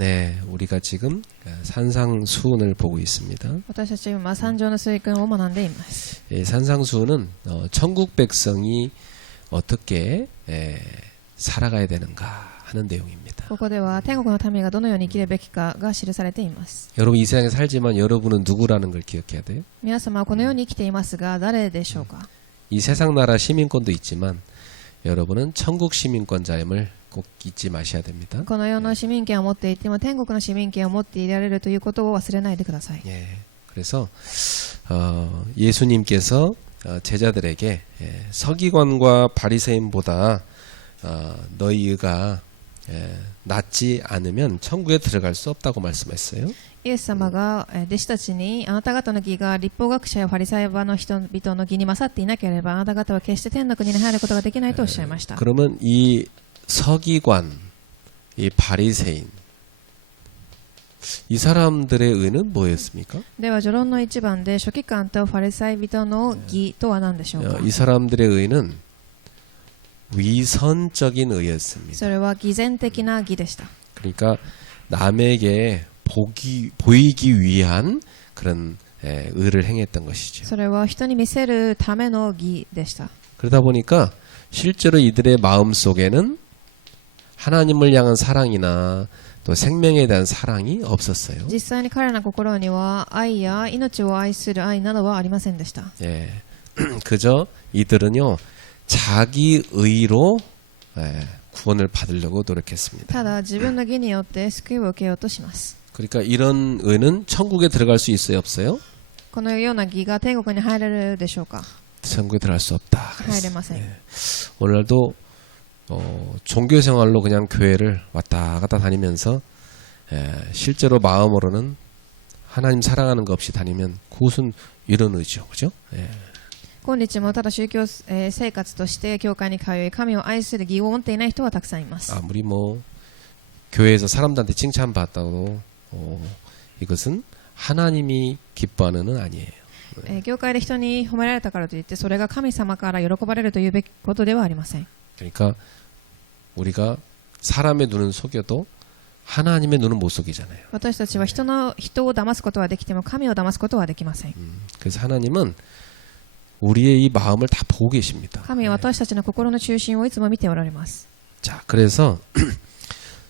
네, 우리가 지금 산상수훈을 보고 있습니다. 私たちは三条の水訓を学んでいます。 산상수훈은 천국 백성이 어떻게 살아가야 되는가 하는 내용입니다. ここでは天国の民がどのように生きるべきかが記されています。 여러분 이 세상에 살지만 여러분은 누구라는 걸 기억해야 돼요. 皆様はこの世に生きていますが誰でしょうか。 이 세상 나라 시민권도 있지만 여러분은 천국 시민권자임을 꼭 잊지 마셔야 됩니다. この世の市民権を持っていても天国の市民権を持っていられるということを忘れないでください。 예, 그래서 예수님께서 제자들에게 서기관과 바리새인보다 너희가 낫지 않으면 천국에 들어갈 수 없다고 말씀했어요. イエス様が弟子たちにあなた方の義が立法学者やファリサイ派の人々の義に勝っていなければあなた方は決して天の国に入ることができないとおっしゃいました。 그러면 이 서기관, 이 바리새인 이 사람들의 의는 뭐였습니까? では序論の一番で書記官とファリサイ人の義とは何でしょうか。 이 사람들의 의는 위선적인 의였습니다. それは偽善的な義でした。 그러니까 남에게 보이기 위한 그런 의를 행했던 것이죠. それは人に見せるための義でした。 그러다 보니까 실제로 이들의 마음 속에는 하나님을 향한 사랑이나 또 생명에 대한 사랑이 없었어요. 実際に彼らの心には愛や命を愛する愛などはありませんでした。 예, 그저 이들은요 자기 의로 구원을 받으려고 노력했습니다. ただ自分の義によって救いを受けようとします。 그러니까 이런 의는 천국에 들어갈 수 있어요, 없어요? このような義が天国に入れるでしょうか。 천국에 들어갈 수 없다. 入れません。 오늘도 종교 생활로 그냥 교회를 왔다 갔다 다니면서 실제로 마음으로는 하나님 사랑하는 것 없이 다니면 그것은 이런 의죠, 그죠? 今日もただ宗教生活として教会に通い神を愛する義を持っていない人はたくさんいます。 아무리 뭐 교회에서 사람들한테 칭찬받았다고 이것은 하나님이 기뻐하는 은 아니에요. 教会で人に褒められたからといってそれが神様から喜ばれるというべきことではありません。 그러니까 우리가 사람의 눈은 속여도 하나님의 눈은 못 속이잖아요. 私たちは人を騙すことはできても神を騙すことはできません。 그래서 하나님은 우리의 이 마음을 다 보고 계십니다. 神は私たちの心の中心をいつも見ておられます。 자, 그래서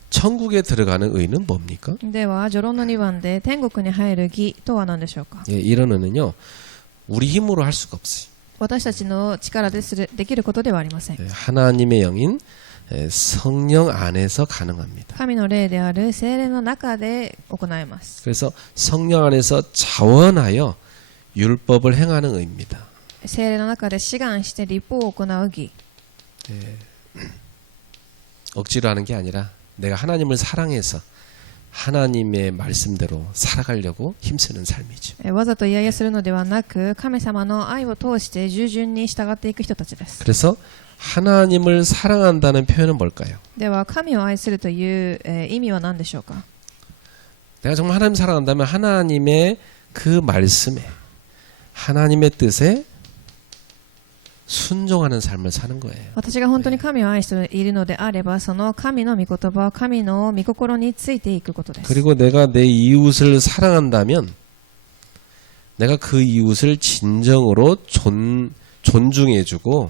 천국에 들어가는 의는 뭡니까? では序論の2番で天国に入る義とは何でしょうか。 예, 이런 의는요 우리 힘으로 할 수가 없어요. 私たちの力できることではありません。 예, 하나님의 영인 성령 안에서 가능합니다. 神の霊である聖霊の中で行えます。 그래서 성령 안에서 자원하여 율법을 행하는 의입니다. 聖霊の中で志願して立法を行う義。 억지로 하는 게 아니라 내가 하나님을 사랑해서 하나님의 말씀대로 살아가려고 힘쓰는 삶이죠. わざと揶揄するのではなく神様の愛を通して従順に従っていく人たちです。 그래서 하나님을 사랑한다는 표현은 뭘까요? では神を愛するという意味は何でしょうか。 내가 정말 하나님 사랑한다면 하나님의 그 말씀에 하나님의 뜻에 순종하는 삶을 사는 거예요. 私が本当に神を愛しているのであればその神の御言葉神の御心についていくことです。 그리고 내가 내 이웃을 사랑한다면 내가 그 이웃을 진정으로 존중해주고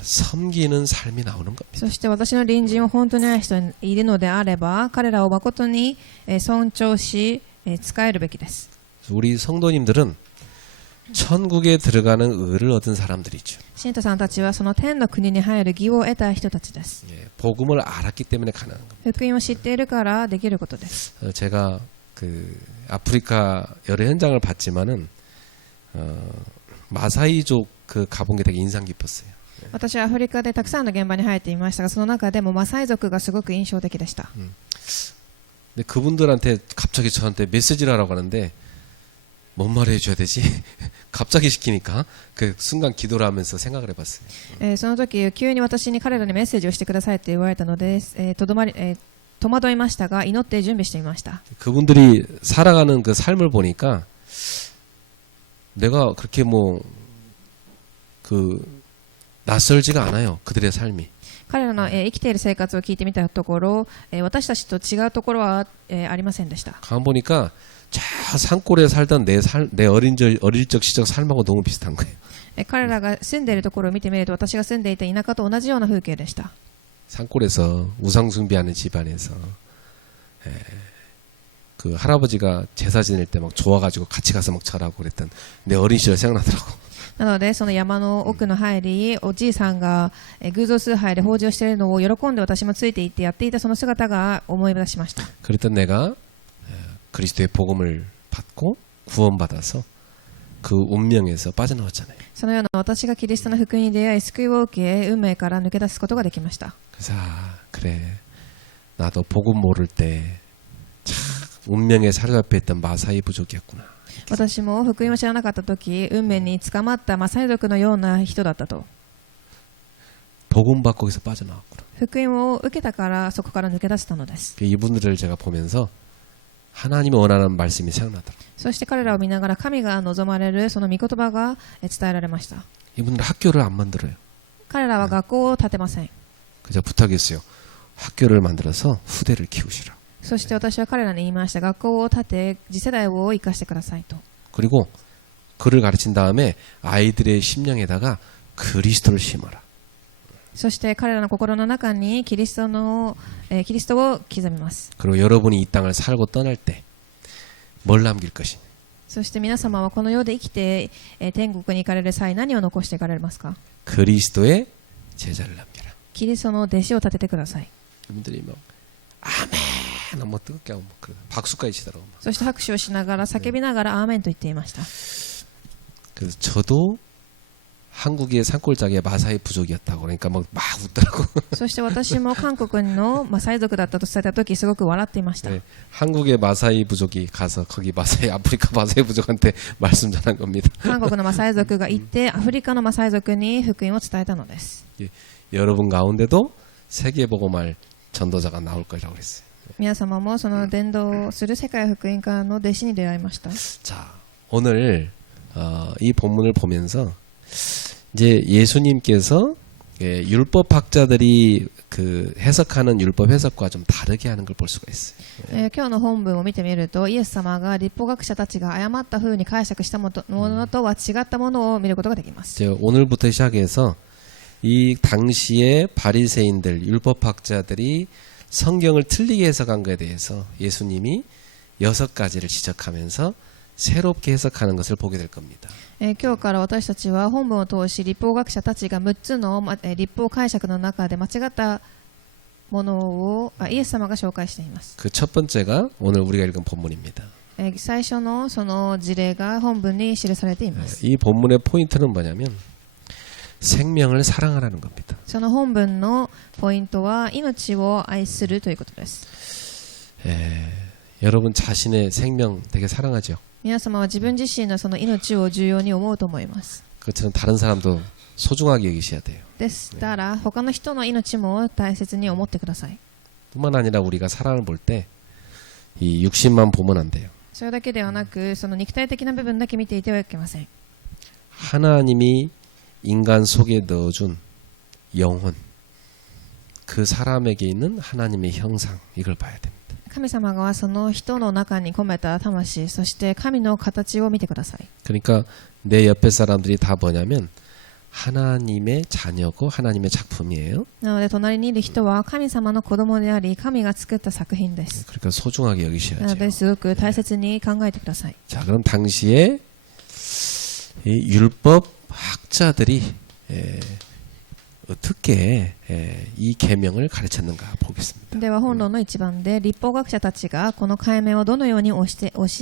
섬기는 삶이 나오는 겁니다. そして私の隣人を本当に愛しているのであれば彼らを誠に尊重し仕えるべきです。 우리 성도님들은 천국에 들어가는 의를 얻은 사람들이죠. 信徒さんたちはその天の国に入る義を得た人たちです。 복음을 알았기 때문에 가능한 겁니다. 福音を知っているからできることです。 제가 그 아프리카 여러 현장을 봤지만은 마사이족 그 가본 게 되게 인상 깊었어요. 私はアフリカでたくさんの現場に入っていましたがその中でもマサイ族がすごく印象的でした。 근데 그분들한테 갑자기 저한테 메시지를 하라고 하는데 뭔 말을 해줘야 되지? 갑자기 시키니까 그 순간 기도를 하면서 생각을 해봤어요. その時急に私に彼らにメッセージをしてくださいって言われたので、戸惑いましたが祈って準備していました。 그분들이 살아가는 그 삶을 보니까 내가 그렇게 뭐 그 낯설지가 않아요. 그들의 삶이. 彼らの、生きている生活を聞いてみたところ、私たちと違うところは、ありませんでした。 가만 보니까 저 산골에 살던 내 어릴 적 시절 삶하고 너무 비슷한 거예요. 彼らが住んでいるところを見てみると、私が住んでいた田舎と同じような風景でした。 산골에서 우상숭배하는 집안에서 그 할아버지가 제사 지낼 때 막 좋아가지고 같이 가서 막 절하고 그랬던 내 어린 시절 생각나더라고. なのでその山の奥の入り、おじいさんが偶像崇拝で法事をしているのを喜んで私もついていってやっていたその姿が思い出しました。 그랬던 내가 그리스도의 복음을 받고 구원받아서 그 운명에서 빠져나왔잖아요. そのような私がキリストの福音に出会い救いを受け、運命から抜け出すことができました。 그래서 그래 나도 복음 모를 때 참 운명에 사로잡혀 있던 마사이 부족이었구나. 私も福音を知らなかった時、運命に捕まったマサイ族のような人だったと。 복음 받고 거기서 빠져나왔구나. 福音を受けたからそこから抜け出せたのです。 이분들을 제가 보면서 하나님이 원하는 말씀이 생각나더라고요. そして彼らを見ながら神が望まれるその御言葉が伝えられました。 이분들 학교를 안 만들어요. 彼らは学校を建てません。 그저 부탁했어요. 학교를 만들어서 후대를 키우시라. そして私は彼らに言いました。学校を建て次世代を生かしてくださいと。 그리고 그를 가르친 다음에 아이들의 심령에다가 그리스도를 심어라. そして彼らの心の中にキリストを刻みます。 그리고 여러분이 이 땅을 살고 떠날 때 뭘 남길 것이냐. そして皆様はこの世で生きて天国に行かれる際、何を残していかれますか？ 그리스도의 제자를 남겨라. キリストの弟子を立ててください。 이분들이 막 아멘 뭐 뜨겁게 하고 막 박수까지 치더라고. そして拍手をしながら叫びながらアーメンと言っていました。 그래서 저도 한국의 산골짜기에 마사이 부족이었다고 그러니까 막 웃더라고. そして私も韓国のマサイ族だったと伝えた時すごく笑っていました。 네, 한국의 마사이 부족이 가서 거기 마사이 아프리카 마사이 부족한테 말씀 전한 겁니다. 韓国のマサイ族が行ってアフリカのマサイ族に福音を伝えたのです。 여러분 가운데도 세계복음할 전도자가 나올 거라고 그랬어요. 皆様もその伝道する世界福音家の弟子に出会いました。 자, 오늘 이 본문을 보면서 이제 예수님께서 율법학자들이 그 해석하는 율법 해석과 좀 다르게 하는 걸 볼 수가 있어요. 今日の本文を見てみると、イエス様が立法学者たちが誤った風に解釈したものとは違ったものを見ることができます。 이제 오늘부터 시작해서 이 당시의 바리새인들 율법학자들이 성경을 틀리게 해석한 것에 대해서 예수님이 6가지를 지적하면서 새롭게 해석하는 것을 보게 될 겁니다. 今日から私たちは本文を通し立法学者たちが6つの立法解釈の中で間違ったものをイエス様が紹介しています。 그 첫 번째가 오늘 우리가 읽은 본문입니다. 最初のその事例が本文に記されています。 이 본문의 포인트는 뭐냐면 생명을 사랑하라는 겁니다. その本文のポイントは命を愛するということです。 여러분 자신의 생명 되게 사랑하죠. 皆様は自分自身のその命を重要に思うと思います。 그것처럼 다른 사람도 소중하게 여기셔야 돼요. ですから他の人の命も大切に思ってください。 뿐만 아니라 우리가 사람을 볼 때 이 육신만 보면 안 돼요. それだけではなく、その肉体的な部分だけ見ていてはいけません。 하나님이 인간 속에 넣어준 영혼, 그 사람에게 있는 하나님의 형상, 이걸 봐야 됩니다. 神様がその人の中に込めた魂、そして神の形を見てください。 그러니까 내 옆에 사람들이 다 뭐냐면 하나님의 자녀고 하나님의 작품이에요. なので隣にいる人は神様の子供であり、神が作った作品です。 그러니까 소중하게 なの 여기셔야죠. ですごく大切に考えてください。 자, 그럼 당시에 이 율법 학자들이 어떻게 이 계명을 가르쳤는가 보겠습니다. では本論の一番で立法学者たちがこの誡命をどのように教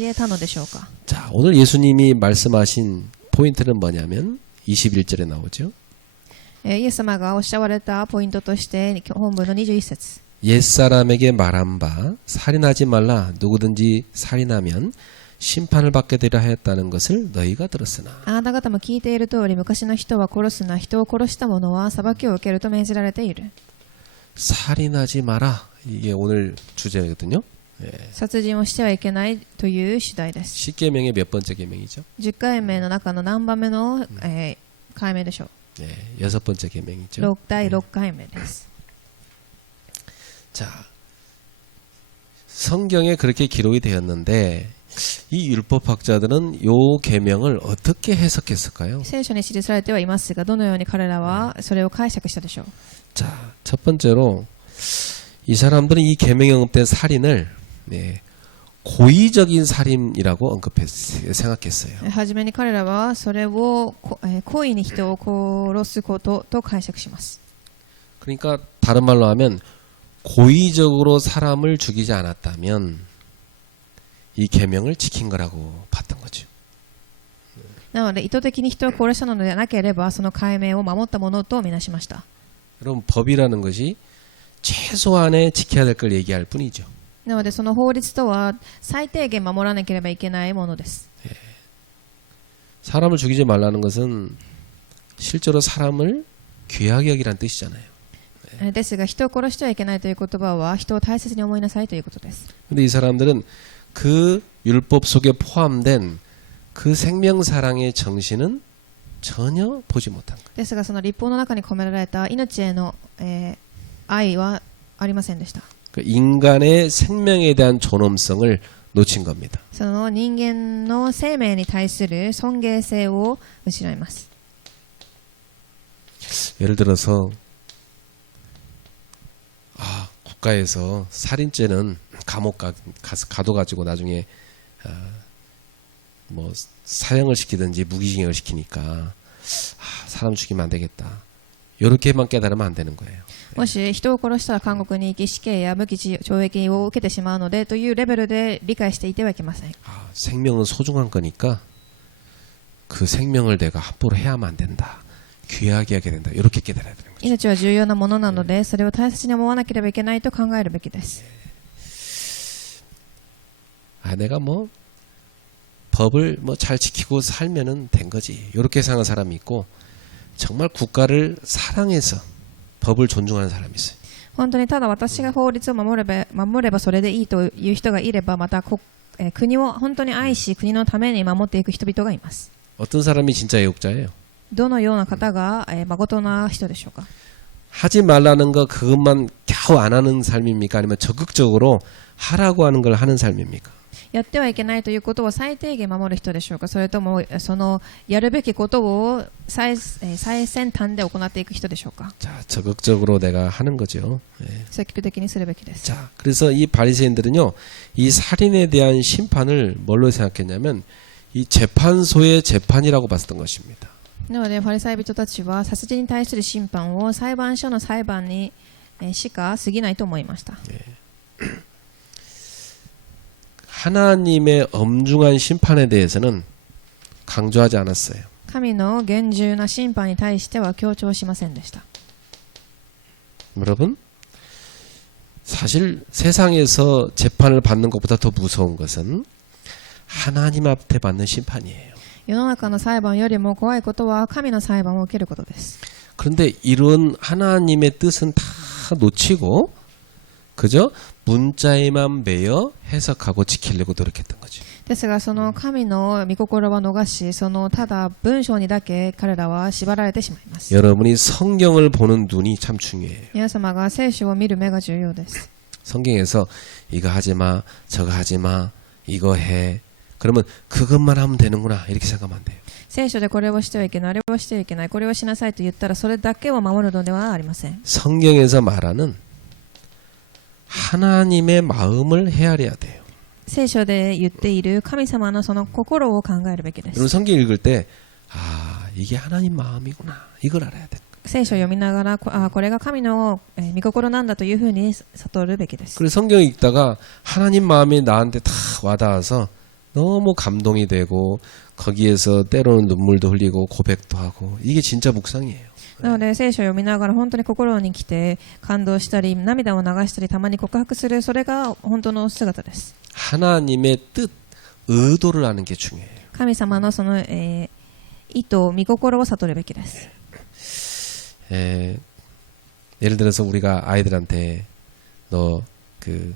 えたのでしょうか。 자, 오늘 예수님이 말씀하신 포인트는 뭐냐면 21절에 나오죠. イエス様がおっしゃられたポイントとして本文の21節。 옛사람에게 말한 바 살인하지 말라 누구든지 살인하면 심판을 받게 되려 하였다는 것을 너희가 들었으나. あなた方も聞いている通り、昔の人は殺すな、人を殺した者は裁きを受けると命じられている。 살인하지 마라. 이게 오늘 주제거든요. 殺人をしてはいけないという主題です。 십계명의 몇 번째 계명이죠? 10回目の中の何番目の、戒命でしょう。 네, 6번째 계명이죠. 第6回目です。 자, 성경에 그렇게 기록이 되었는데 이 율법학자들은 요 계명을 어떻게 해석했을까요? 聖書に記されてはいますが、どのように彼らはそれを解釈したでしょう。 자, 첫 번째로 이 사람들은 이 계명에 언급된 살인을 고의적인 살인이라고 생각했어요. はじめに彼らはそれを故意に人を殺すことと解釈します。 그러니까 다른 말로 하면 고의적으로 사람을 죽이지 않았다면 이 계명을 지킨 거라고 봤던 거죠. なので意図的に人を殺したのでなければその誡命を守ったものとみなしました。 여러분 법이라는 것이 최소한의 지켜야 될 걸 얘기할 뿐이죠. なのでその法律とは最低限守らなければいけないものです。 사람을 죽이지 말라는 것은 실제로 사람을 귀하게 여기란 뜻이잖아요. ですが人を殺してはいけないという言葉は人を大切に思いなさいということです。 근데 이 사람들은 그 율법 속에 포함된 그 생명사랑의 정신은 전혀 보지 못한 거예요. ですがその律法の中に込められた命への、愛はありませんでした。 그 인간의 생명에 대한 존엄성을 놓친 겁니다. その人間の生命に対する尊敬性を失います。 예를 들어서 국가에서 살인죄는 감옥 가둬가지고 나중에 뭐 사형을 시키든지 무기징역을 시키니까 사람 죽이면 안 되겠다. 이렇게만 깨달으면 안 되는 거예요. もし人を殺したら監獄に行き死刑や無期懲役を受けてしまうのでというレベルで理解していてはいけません。 생명은 소중한 거니까 그 생명을 내가 함부로 해야만 안 된다. 귀하게 하게 된다. 이렇게 깨달아야 되는 거죠. 命は重要なものなのでそれを大切に思わなければいけないと考えるべきです。 내가 뭐 법을 뭐 잘 지키고 살면은 된 거지. 이렇게 생각하는 사람이 있고 정말 국가를 사랑해서 법을 존중하는 사람이 있어요. 本当にただ私が法律を守ればそれでいいという人がいればまた国を本当に愛し国のために守っていく人々がいます。 어떤 사람이 진짜 애국자예요? どのような方が誠な人でしょうか。 하지 말라는 거 그것만 겨우 안 하는 삶입니까? 아니면 적극적으로 하라고 하는 걸 하는 삶입니까? やってはいけないということを最低限守る人でしょうか。それともそのやるべきことを最先端で行っていく人でしょうか。 자, 적극적으로 내가 하는 거죠. 예. 積極的にするべきです。 자, 그래서 이 바리새인들은요, 이 살인에 대한 심판을 뭘로 생각했냐면 이 재판소의 재판이라고 봤던 것입니다. なのでファリサイ人たちは殺人に対する審判を裁判所の裁判にしか過ぎないと思いました。 하나님의 엄중한 심판에 대해서는 강조하지 않았어요. 神の厳重な審判に対しては強調しませんでした。 여러분, 사실 세상에서 재판을 받는 것보다 더 무서운 것은 하나님 앞에 받는 심판이에요. 世の中の裁判よりも怖いことは神の裁判を受けることです。 그런데 이런 하나님의 뜻은 다 놓치고 그저 문자에만 매여 해석하고 지키려고 노력했던 거죠. ですがその神の御心は逃し、そのただ文章にだけ彼らは縛られてしまいます。 여러분이 성경을 보는 눈이 참 중요해요. 皆様が聖書を見る目が重要です。 성경에서 이거 하지 마, 저거 하지 마, 이거 해. 그러면 그것만 하면 되는구나 이렇게 생각하면 안 돼요. 聖書でこれをしてはいけない、あれをしてはいけない、これをしなさいと言ったらそれだけを守るのではありません。 성경에서 말하는 하나님의 마음을 헤아려야 돼요. 聖書で言っている神様のその心を考えるべきで 여러분 す。 성경 읽을 때 이게 하나님 마음이구나 이걸 알아야 돼요. 聖書を読みながらこれが神の御心なんだというふうに悟るべきです。 그래서 성경 읽다가 하나님 마음이 나한테 다 와닿아서 너무 감동이 되고 거기에서 때로는 눈물도 흘리고 고백도 하고 이게 진짜 묵상이에요. なので聖書を読みながら本当に心に来て感動したり涙を流したりたまに告白する、それが本当の姿です。 하나님의 뜻, 의도를 아는 게 중요해요. 神様のその、意図、御心を悟るべきです。 예를 들어서 우리가 아이들한테 너 그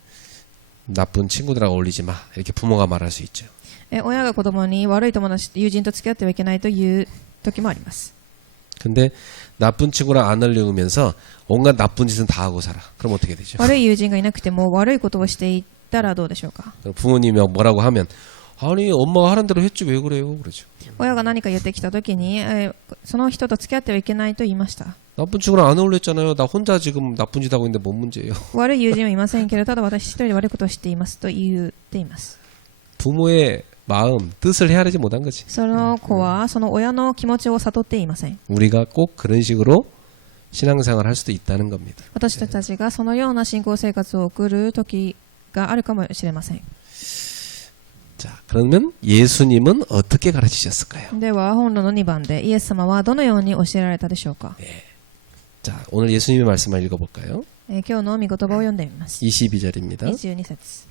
나쁜 친구들하고 어울리지 마 이렇게 부모가 말할 수 있죠. 親が子供に悪い友達、友人と付き合ってはいけないという時もあります。 근데 나쁜 친구랑 안 어울리면서 온갖 나쁜 짓은 다 하고 살아. 그럼 어떻게 되죠? 悪い友人がいなくても悪いことをしていったらどうでしょうか。 부모님이 뭐라고 하면 아니 엄마가 하는 대로 했지 왜 그래요? 그러죠. 親が何か言ってきたときに、その人と付き合ってはいけないと言いました。 나쁜 친구랑 안 어울렸잖아요. 나 혼자 지금 나쁜 짓 하고 있는데 뭔 문제예요? 悪い友人はいませんけど、ただ私一人で悪いことをしていますと言っています。 부모의 마음, 뜻을 헤아리지 못한 거지. その子はその親の気持ちを悟っていません。 우리가 꼭 그런 식으로 신앙생활을 할 수도 있다는 겁니다. 私たちがそのような信仰生活を送る時があるかもしれません。 자, 그러면 예수님은 어떻게 가르치셨을까요? では本論の2番でイエス様はどのように教えられたでしょうか。 자, 오늘 예수님의 말씀을 읽어볼까요? 今日の御言葉を読んでみます。 22절입니다. 22節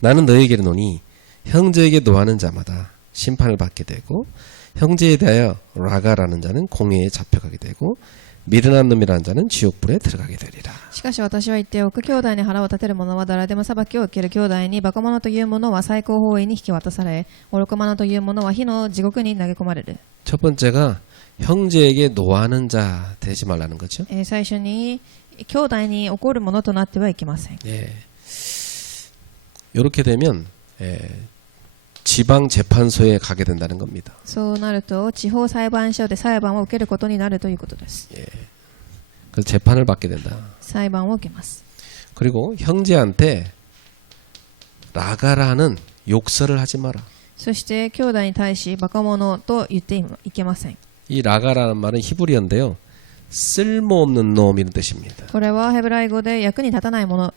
나는 너에게 이르노니 형제에게 노하는 자마다 심판을 받게 되고 형제에 대하여 라가라는 자는 공회에 잡혀가게 되고 미련한 놈이라는 자는 지옥불에 들어가게 되리라. しかし私は言っておく。兄弟に腹を立てる者は誰でも裁きを受ける。兄弟にバカ者という者は最高法院に引き渡され、愚か者という者は火の地獄に投げ込まれる。 첫 번째가 형제에게 노하는 자 되지 말라는 거죠. 最初に兄弟に怒る者となってはいけません。 예. 이렇게 되면 지방 재판소에 가게 된다는 겁니다. そうなると地方裁判所で裁判を受けることになるということです。 그 재판을 받게 된다. 裁判を受けます。 그리고 형제한테 라가라는 욕설을 하지 마라. そして兄弟に対しバカ者と言っていけません。 이 라가라는 말은 히브리어인데요. 쓸모없는 놈 이런 뜻입니다. これはヘブライ語で役に立たないもの、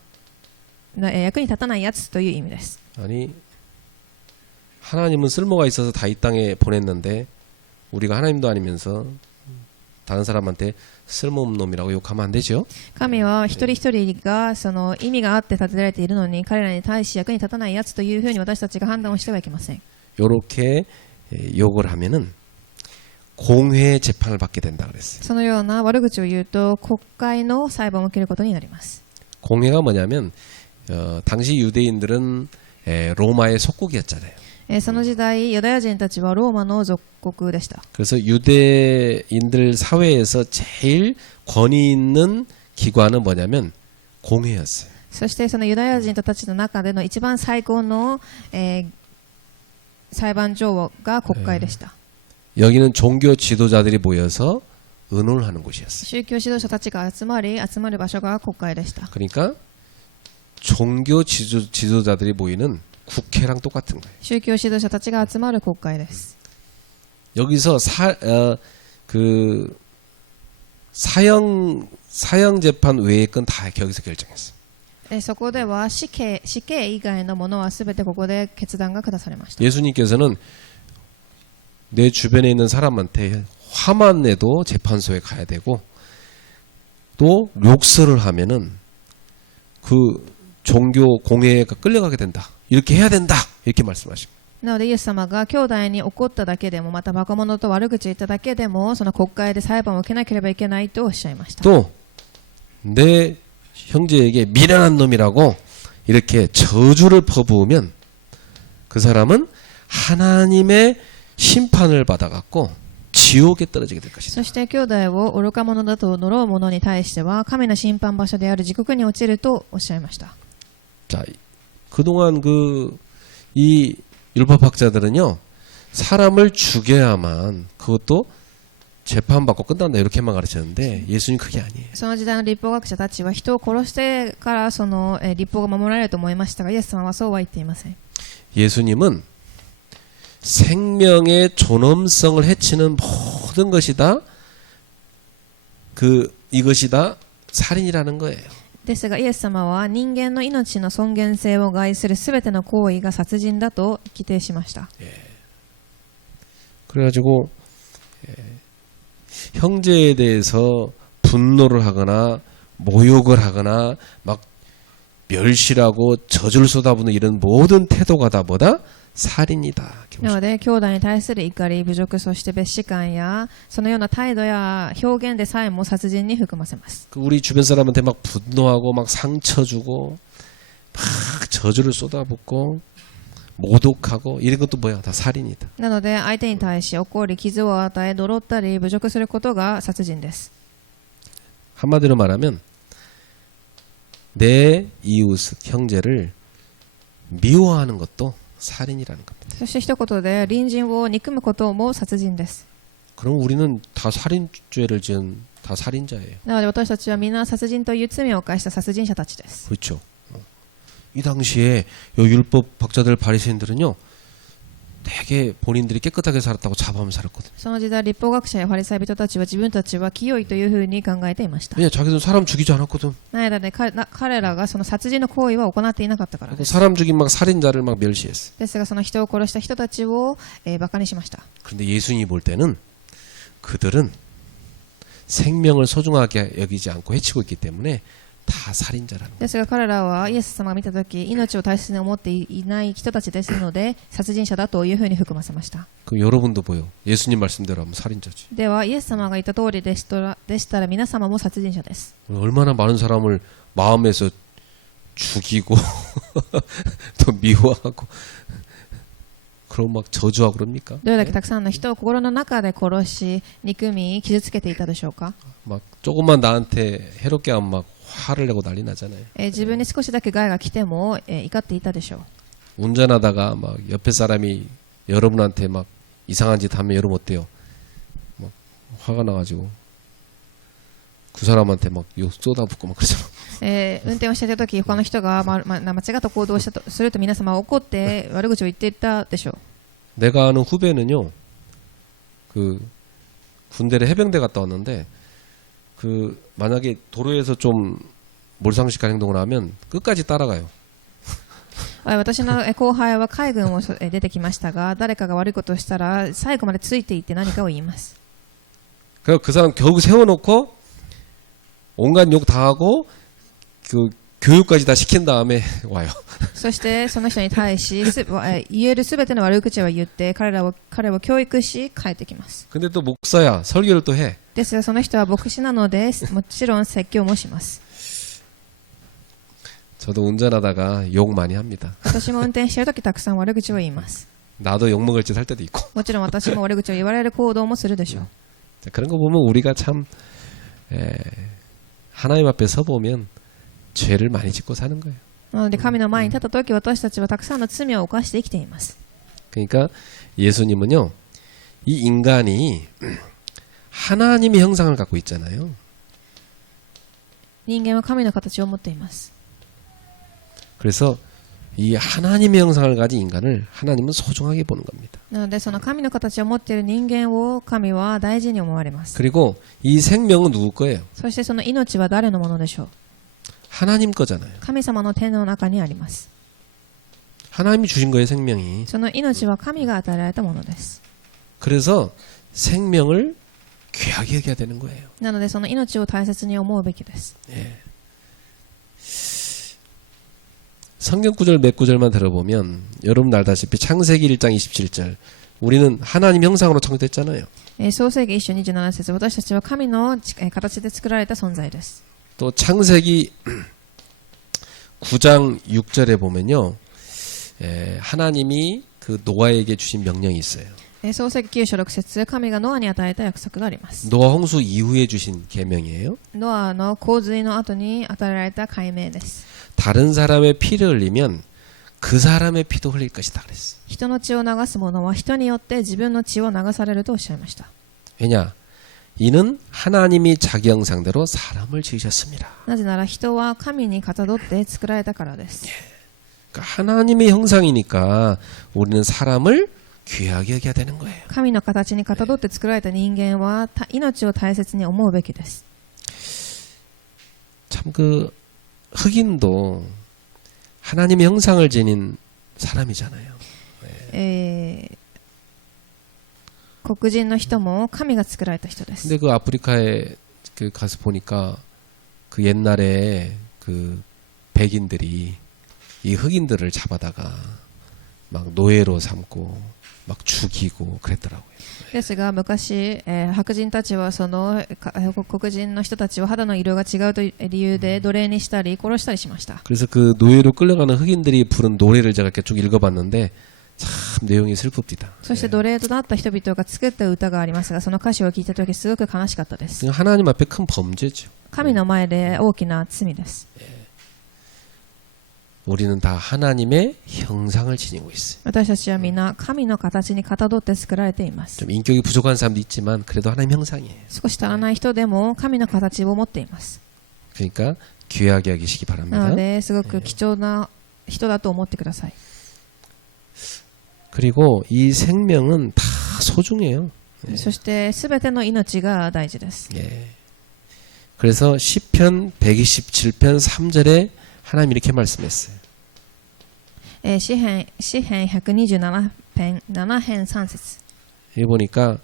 役に立たないやつという意味です。 아니 하나님은 쓸모가 있어서 다 이 땅에 보냈는데 우리가 하나님도 아니면서 다른 사람한테 쓸모없는 놈이라고 욕하면 안 되죠. 神は一人一人がその意味があって立てられているのに、彼らに対し役に立たないやつというふうに私たちが判断をしてはいけません。 요렇게 욕을 하면은 공회 재판을 받게 된다 그랬어요. そのような悪口を言うと国会の裁判を受けることになります。 공회가 뭐냐면 당시 유대인들은 로마의 속국이었잖아요. その時代ユダヤ人たちはローマの属国でした。 그래서 유대인들 사회에서 제일 권위 있는 기관은 뭐냐면 공회였어요. そしてそのユダヤ人たちの中での一番最高の、裁判所が国会でした。 여기는 종교 지도자들이 모여서 의논을 하는 곳이었어요. 宗教指導者たちが集まる場所が国会でした。 그러니까 종교 지도자들이 모이는 국회랑 똑같은 거예요. 宗教指導者たちが集まる国会です。 여기서 사형 재판 외의 건 다 여기서 결정했어요. そこでは死刑以外のものはすべてここで決断が下されました。 예수님께서는 내 주변에 있는 사람한테 화만 내도 재판소에 가야 되고 또 욕설을 하면은 그 종교 공회에 끌려가게 된다. 이렇게 해야 된다. 이렇게 말씀하십니다. なのでイエス様が兄弟に怒っただけでも、またバカ者と悪口を言っただけでも、その国会で裁判を受けなければいけないとおっしゃいました。 또 내 형제에게 미련한 놈이라고 이렇게 저주를 퍼부으면 그 사람은 하나님의 심판을 받아갖고 지옥에 떨어지게 될 것이다. そして兄弟を愚か者だと呪う者に対しては神の審判場所である地獄に落ちるとおっしゃいました。 자, 그동안 이 율법학자들은요, 사람을 죽여야만 그것도 재판받고 끝난다 이렇게만 가르쳤는데 예수님 그게 아니에요. その時代の立法学者たちは人を殺してからその立法が守られると思いましたが、イエス様はそうは言っていません。 예수님은 생명의 존엄성을 해치는 모든 것이 다 이것이 다 살인이라는 거예요. ですがイエス様は人間の命の尊厳性を害するすべての行為が殺人だと規定しました。 그래가지고 형제에 대해서 분노를 하거나 모욕을 하거나 막 멸시하고 저주를 쏟아부는 이런 모든 태도가 다 뭐다? 살인이다. なので兄弟に対する怒り、侮辱、そして蔑視感やそのような態度や表現でさえも殺人に含ませます。 우리 주변 사람한테 막 분노하고 막 상처 주고 막 저주를 쏟아붓고 모독하고 이런 것도 뭐야? 다 살인이다. なので相手に対し怒り傷を与え呪ったり侮辱することが殺人です。 한마디로 말하면 내 이웃 형제를 미워하는 것도 살인이라는 겁니다. そして一言で隣人を憎むことも殺人です。 그럼 우리는 다 살인죄를 지은 다 살인자예요. なので私たちはみんな殺人という罪を犯した殺人者たちです。 그렇죠. 이 당시에 요 율법 박자들 바리새인들은요, 되게 본인들이 깨끗하게 살았다고 자부하며 살았거든요. その時代立法学者やファリサイ人たちは自分たちは清いというふうに考えていました。 왜냐, 자기들은 사람 죽이지 않았거든. なので彼らがその殺人の行為は行っていなかったからです。 사람 죽인 막 살인자를 막 멸시했어. ですがその人を殺した人たちを、バカにしました。 그런데 예수님이 볼 때는 그들은 생명을 소중하게 여기지 않고 해치고 있기 때문에 다 살인자라는 거예요. ですが彼らはイエス様が見たとき命を大切に思っていない人たちですので殺人者だというふうに含ませました。 그럼 여러분도 보여. 예수님 말씀대로 하면 살인자지. ではイエス様が言った通りでしたら皆様も殺人者です。 얼마나 많은 사람을 마음에서 죽이고 또 미워하고 그럼 막 저주하고 그럽니까? どれだけたくさんの人を心の中で殺し憎み傷つけていたでしょうか。 막 조금만 나한테 해롭게 하면 막 화를 내고 난리 나잖아요. 自分に少しだけ害が来ても、怒っていたでしょう。 운전하다가 막 옆에 사람이 여러분한테 막 이상한 짓 하면 여러분 어때요? 막 화가 나가지고 그 사람한테 막 욕 쏟아붓고 막 그러잖아. 運転をしていたとき他の人が、間違った行動をしたとすると皆様は怒って悪口を言っていたでしょう。 내가 아는 후배는요, 그 군대를 해병대 갔다 왔는데 그 만약에 도로에서 좀 몰상식한 행동을 하면 끝까지 따라가요. 私の後輩は海軍を出てきましたが誰かが悪いことをしたら最後までついていって何かを言います。 그래서 그 사람 겨우 세워놓고 온갖 욕 다 하고 그 교육까지 다 시킨 다음에 와요. そしてその人に対し言えるすべての悪口を言って彼を教育し帰ってきます。 근데 또 목사야 설교를 또 해. ですがその人は牧師なのでもちろん説教もします。 저도 운전하다가 욕 많이 합니다. 私も運転しているときたくさん悪口を言います。 나도 욕 먹을 짓 할 때도 있고. もちろん私も悪口を言われる行動もするでしょう。 자, 그런 거 보면 우리가 참 하나님 앞에 서 보면 죄를 많이 짓고 사는 거예요. なので神の前に立ったとき私たちはたくさんの罪を犯して生きています。 그러니까 예수님은요, 이 인간이 하나님의 형상을 갖고 있잖아요. 人間は神の形を持っています。 그래서 이 하나님의 형상을 가진 인간을 하나님은 소중하게 보는 겁니다. なのでその神の形を持っている人間を神は大事に思われます。 그리고 이 생명은 누구 거예요? そしてその命は誰のものでしょう。 하나님 거잖아요. 神様の手の中にあります。 하나님이 주신 거예요, 생명이. その命は神が与えられたものです。 그래서 생명을 귀하게 여겨야 되는 거예요. なのでその命を大切に思うべきです。 예. 성경 구절 몇 구절만 들어보면 여러분 알다시피 창세기 1장 27절 우리는 하나님 형상으로 창조됐잖아요. 創世記1章27節私たちは神の形で作られた存在です。 또 창세기 9장 6절에 보면요, 하나님이 그 노아에게 주신 명령이 있어요. 創世記9章6節神がノアに与えた約束があります。 노아 홍수 이후에 주신 계명이에요. ノアの洪水の後に与えられた誡命です。 다른 사람의 피를 흘리면 그 사람의 피도 흘릴 것이다 그랬어. 人の血を流す者は人によって自分の血を流されるとおっしゃいました。 왜냐? 이는 하나님이 자기 형상대로 사람을 지으셨습니다. なぜなら人は神にかたどって作られたからです。 그러니까 하나님의 형상이니까 우리는 사람을 귀하게 여겨야 되는 거예요. 神の形にかたどって作られた人間は命を大切に思うべきです。 참 그 흑인도 하나님의 형상을 지닌 사람이잖아요. 黒人の人も神が作られた人です。 근데 그 아프리카에 그 가서 보니까 그 옛날에 그 백인들이 이 흑인들을 잡아다가 막 노예로 삼고 막 죽이고 그랬더라고요. ですが昔、白人たちはその黒人の人たちは肌の色が違うという理由で奴隷にしたり殺したりしました。 그래서 그 노예로 끌려가는 흑인들이 부른 노래를 제가 이렇게 쭉 읽어봤는데 참 내용이 슬픕니다. そして奴隷となった人々が作った歌がありますが、その歌詞を聞いたときすごく悲しかったです。 하나님 앞에 큰 범죄죠. 神の前で大きな罪です。 우리는 다 하나님의 형상을 지니고 있어요. 私たちは皆神の形にかたどって作られています。 좀 인격이 부족한 사람도 있지만 그래도 하나님 형상이에요. 少し足らない人でも神の形を持っています。 그러니까 귀하게 여기시기 な 바랍니다. のですごく貴重な人だと思ってください。 그리고 이 생명은 다 소중해요. そしてすべての命が大事です。 예. 그래서 시편 127편 3절에 하나님 이렇게 말씀했어요. 詩編127編7編3節 여기 보니까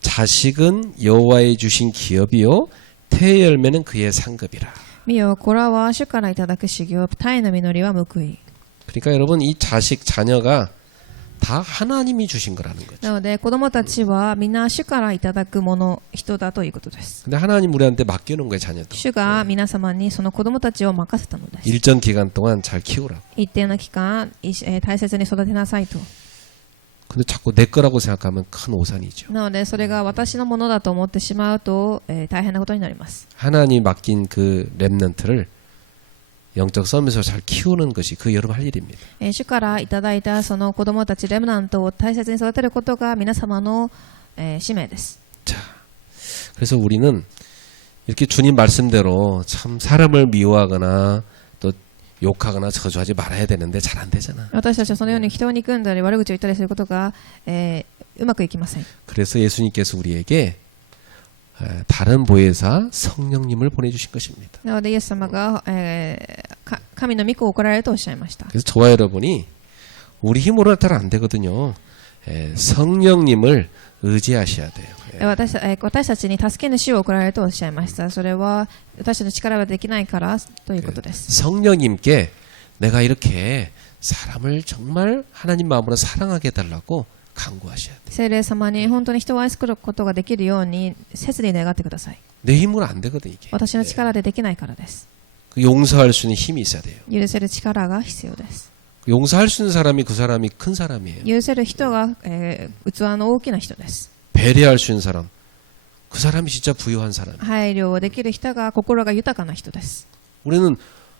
자식은 여호와의 주신 기업이요 태의 열매는 그의 상급이라. 見よ、これは主からいただく修行、種の実りは報い。 그러니까 여러분 이 자식 자녀가 다 하나님이 주신 거라는 거죠. なので子供たちは皆主からいただくもの、人だということです。 근데 하나님 우리한테 맡겨놓은 거예요 자녀도. 主が皆様にその子供たちを任せたのです。 일정 기간 동안 잘 키우라고. 一定の期間、大切に育てなさいと。 근데 자꾸 내 거라고 생각하면 큰 오산이죠. なのでそれが私のものだと思ってしまうと、大変なことになります。 하나님 맡긴 그 렘넌트를 영적 서밋으로 잘 키우는 것이 그 여러분 할 일입니다. 主からいただいたその子供たちレムナントを大切に育てることが皆様の、使命です。 자, 그래서 우리는 이렇게 주님 말씀대로 참 사람을 미워하거나 또 욕하거나 저주하지 말아야 되는데 잘 안 되잖아. 私たちはそのように人を憎んだり悪口を言ったりすることが、うまくいきません。 그래서 예수님께서 우리에게 다른 보혜사 성령님을 보내주신 것입니다. なのでイエス様が、神の御子を送られるとおっしゃいました。 그래서 저와 여러분이 우리 힘으로는 잘 안 되거든요. 성령님을 의지하셔야 돼요. 私たちに助け主を送られるとおっしゃいました。それは私たちの力はできないからということです。 성령님께 내가 이렇게 사람을 정말 하나님 마음으로 사랑하게 해달라고 간구하셔야 돼요. 聖霊様に本当に人を愛することができるように切に願ってください。 내 힘으로 안 되거든 이게. 私の力でできないからです。 용서할 수 있는 힘이 있어야 돼요. 許せる力が必要です。 용서할 수 있는 사람이 그 사람이 큰 사람이에요. 許せる人が、器の大きな人です。 배려할 수 있는 사람, 그 사람이 진짜 부유한 사람. 配慮をできる人が心が豊かな人です。 우리는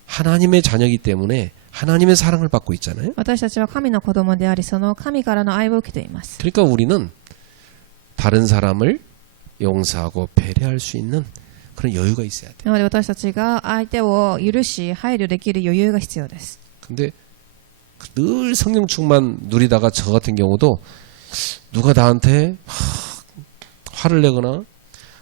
하나님의 자녀이기 때문에 하나님의 사랑을 받고 있잖아요. 私たちは神の子供であり、その神からの愛を受けています。 그러니까 우리는 다른 사람을 용서하고 배려할 수 있는 그런 여유가 있어야 돼요. なので私たちが相手を許し配慮できる余裕が必要です。 근데 늘 성령 충만 누리다가 저 같은 경우도 누가 나한테 화를 내거나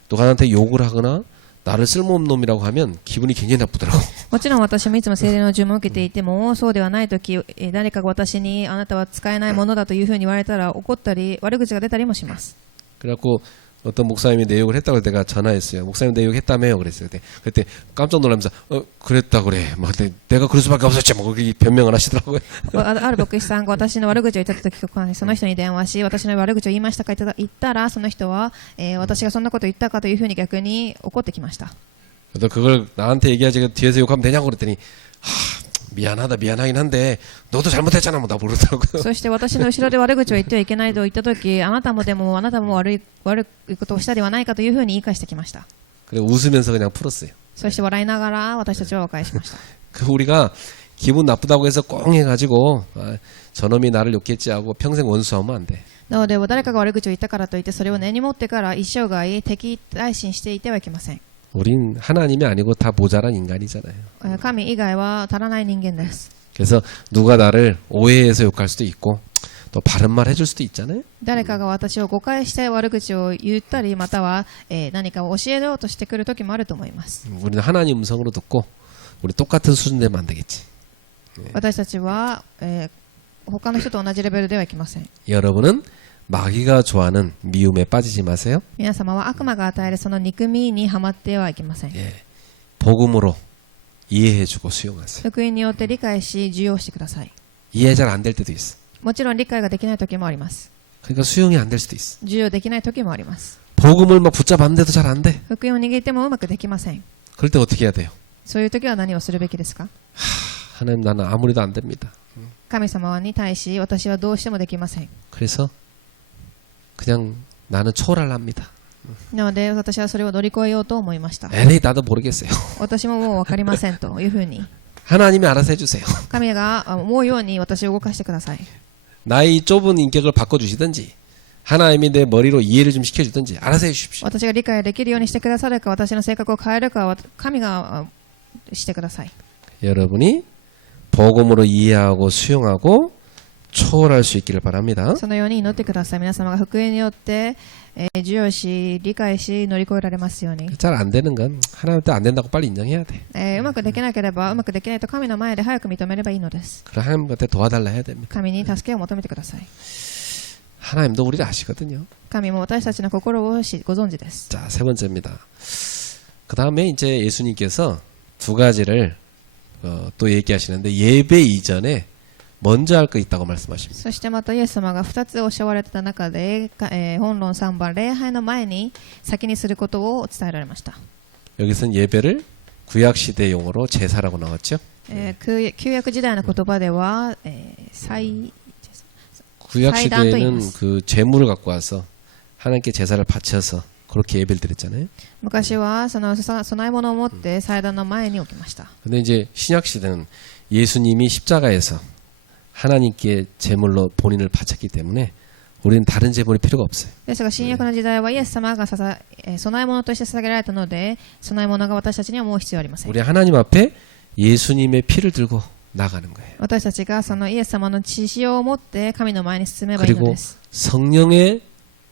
누가 나한테 욕을 하거나 나를 쓸모없는 놈이라고 하면 기분이 굉장히 나쁘더라고. もちろん私もいつも聖霊の注文を受けていても、そうではないとき、誰かが私にあなたは使えないものだというふうに言われたら怒ったり悪口が出たりもします。 그래갖고 어떤 목사님이 내 욕을 했다고 내가 전화했어요. 목사님 내 욕했다며요. 그랬어요. 그때 깜짝 놀라면서 그랬다 그래. 막 내가 그럴 수밖에 없었지. 뭐 그렇게 변명을 하시더라고요. ある牧師さんが私の悪口を言ったとき、その人に電話し、私の悪口を言いましたかと言ったら、その人は、私がそんなことを言ったかというふうに逆に怒ってきました。 너 그걸 나한테 얘기하지 뒤에서 욕하면 되냐고 그랬더니 미안하긴 한데 너도 잘못했잖아 뭐 나 모르더라고요. そして私の後ろで悪口を言ってはいけないと言ったとき、あなたも悪いことをしたではないかというふうに言い返してきました。 그래 웃으면서 그냥 풀었어요. そして笑いながら私たちは和解しました。 그 우리가 기분 나쁘다고 해서 꽁 해가지고 저놈이 나를 욕했지 하고 평생 원수하면 안 돼. なので誰かが悪口を言ったからといってそれを根に持ってから一生涯敵対心していてはいけません。 우린 하나님이 아니고 다 모자란 인간이잖아요. 神以外は足らない人間です。 그래서 누가 나를 오해해서 욕할 수도 있고 또 바른 말 해줄 수도 있잖아요. 誰かが私を誤解して悪口を言ったりまたは、何かを教えようとしてくる時もあると思います。 우리는 하나님 음성으로 듣고 우리 똑같은 수준 되면 안 되겠지. 私たちは、他の人と同じレベルではいけません。 여러분은 마귀가 좋아하는 미움에 빠지지 마세요. 皆様は悪魔が与えるその憎みにはまってはいけません。 예, 복음으로 이해해주고 수용하세요. 福音によって理解し受容してください。 이해 잘 안 될 때도 있어. もちろん理解ができない時もあります。 그러니까 수용이 안 될 수도 있어. 授与できない時もあります。 복음을 막 붙잡았는데도 잘 안 돼. 福音を握ってもうまくできません。 그럴 때 어떻게 해야 돼요? そういう時は何をするべきですか？ 하나님 나는 아무리도 안 됩니다. 神様に対し私はどうしてもできません。 그래서 그냥 나는 초월합니다. なので私はそれを乗り越えようと思いました。 에이 나도 모르겠어요. 私ももう分かりませんというふうに 하나님이 알아서 해주세요. 神が思うように私を動かしてください。 나의 좁은 인격을 바꿔주시든지 하나님이 내 머리로 이해를 좀 시켜주든지 알아서 해주십시오. 私が理解できるようにしてくださるか、私の性格を変えるかは神がしてください。 여러분이 복음으로 이해하고 수용하고 초월할 수 있기를 바랍니다. そのように祈ってください。皆様が福音によって、授与し、理解し、乗り越えられますように。 잘 안 되는 건 하나님한테 안 된다고 빨리 인정해야 돼. うまくできなければ、うまくできないと神の前で早く認めればいいのです。 그럼 하나님한테 도와달라 해야 됩니다. 神に助けを求めてください。 하나님도 우리를 아시거든요. 神も私たちの心をご存知です。 자, 세 번째입니다. 그 다음에 이제 예수님께서 두 가지를 또 얘기하시는데 예배 이전에 먼저 할 거 있다고 말씀하십니다. そしてまたイエス様が2つおっしゃられてた中で、本論3番、礼拝の前に先にすることを伝えられました。 여기서는 예배를 구약시대 용어로 제사라고 나왔죠. 旧約時代の言葉では、구약시대에는 그 제물을 갖고 와서 하나님께 제사를 바쳐서 그렇게 예배를 드렸잖아요. 昔はその供え物を持って祭壇の前に置きました。 근데 이제 신약시대는 예수님이 십자가에서 하나님께 제물로 본인을 바쳤기 때문에 우리는 다른 제물이 필요가 없어요. ですが新約の時代はイエス様が供え物として捧げられたので、供え物が私たちにはもう必要ありません。 우리 하나님 앞에 예수님의 피를 들고 나가는 거예요. 私たちがそのイエス様の血潮を持って神の前に進めばいいの 그리고 です。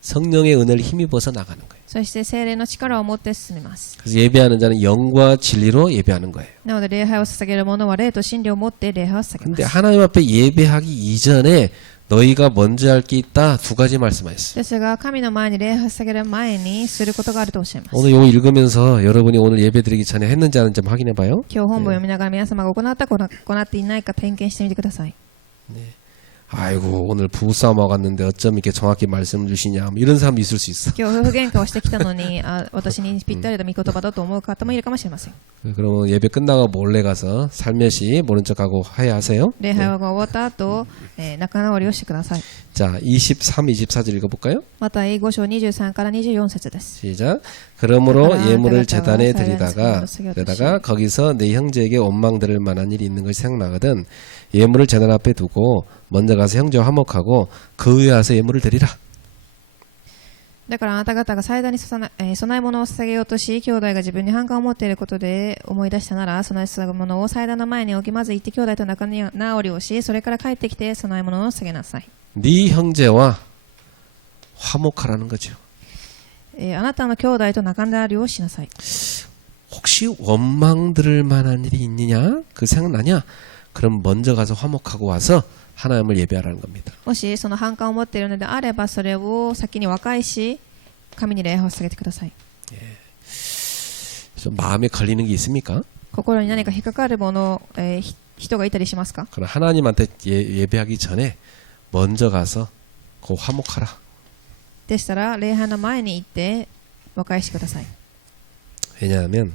성령의 은혜를 힘입어서 나가는 거예요. そして聖霊の力を持って進みます。 그래서 예배하는 자는 영과 진리로 예배하는 거예요. なので礼拝を捧げる者は霊と真理を持って礼拝を捧げま 근데 す。 하나님 앞에 예배하기 이전에 너희가 먼저 할 게 있다 두 가지 말씀하셨어요. ですが神の前に礼拝を捧げる前にすることがあるとおっしゃいます。 오늘 이거 읽으면서 여러분이 오늘 예배 드리기 전에 했는지 안 했는지 좀 확인해 봐요. 今日本文を読みながら皆様が行ったか行っていないか点検してみてください。 아이고 오늘 부부싸움 와갔는데 어쩜 이렇게 정확히 말씀을 주시냐 뭐 이런 사람도 있을 수 있어. 今日夫婦喧嘩をしてきたのに私にぴったりと御言葉だと思う方もいるかもしれません。 그러면 예배 끝나고 몰래 가서 살며시 모른 척하고 하야하세요. 礼拝が終わった後、仲直りをしてください。 자 23, 24절 읽어볼까요? また5章23から24節です。 시작. 그러므로 그러나 예물을 내가 재단에 사이렌스가 드리다가 거기서 내 형제에게 원망 들을 만한 일이 있는 것이 생각나거든 예물을 재단 앞에 두고 먼저 가서 형제와 화목하고 그 위에 와서 예물을 드리라. だからあなた方が祭壇に供え物を捧げようとし、兄弟が自分に反感を持っていることで思い出したなら、供え物を祭壇の前に置き、まず行って兄弟と仲直りをし、それから帰ってきて供え物を捧げなさい。 네 형제와 화목하라는 거죠. あなたの兄弟と仲直りをしなさい。 혹시 원망 들을 만한 일이 있느냐? 그 생각나냐? 그럼 먼저 가서 화목하고 와서 하나님을 예배하라는 겁니다. もしその反感を持っているのであれば、それを先に和解し、神に礼拝を捧げてください。 좀 마음에 걸리는 게 있습니까? 心に何か引っかかるもの、人がいたりしますか？ 그럼 하나님한테 예배하기 전에 먼저 가서 그 화목하라. でしたら礼拝の前に行って和解してください。 왜냐하면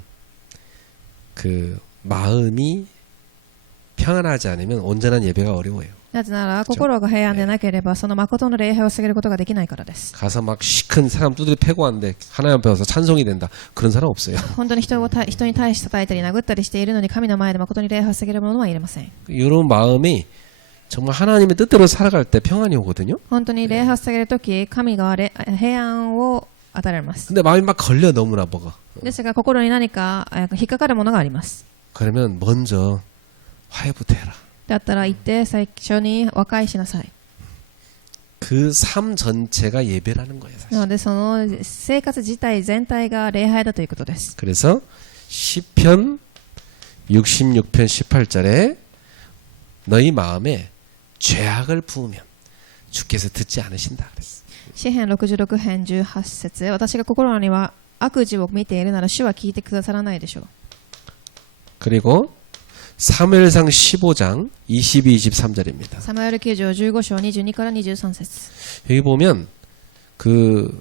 그 마음이 평안하지 않으면 온전한 예배가 어려워요. なぜなら心が平安でなければその誠の礼拝を捧げることができないからです。 가서 막 시큰 사람 두드려 패고 왔는데 하나님 앞에 와서 찬송이 된다. 그런 사람 없어요. 本当に人に対して叩いたり殴ったりしているのに神の前で誠に礼拝を捧げるものはいれません。 이런 마음이 정말 하나님의 뜻대로 살아갈 때 평안이 오거든요. 本当に礼拝を捧げるとき神が平安を与えられます。 근데 마음이 막 걸려 너무나 뭐가. ですが心に何か引っかかるものがあります。 그러면 먼저 화해부터 해라. だったら行って最初に和解しなさい。 그 삶 전체가 예배라는 거예요. な 사실. のでその生活自体全体が礼拝だということです。 그래서 시편 66편 18절에 너희 마음에 죄악을 부으면 주께서 듣지 않으신다 그랬어. 詩編66編18節、私が心には悪事を見ているなら主は聞いてくださらないでしょう。 그리고 사무엘상 15장 22, 23절입니다. サムエル記上15章22から23節 여기 보면 그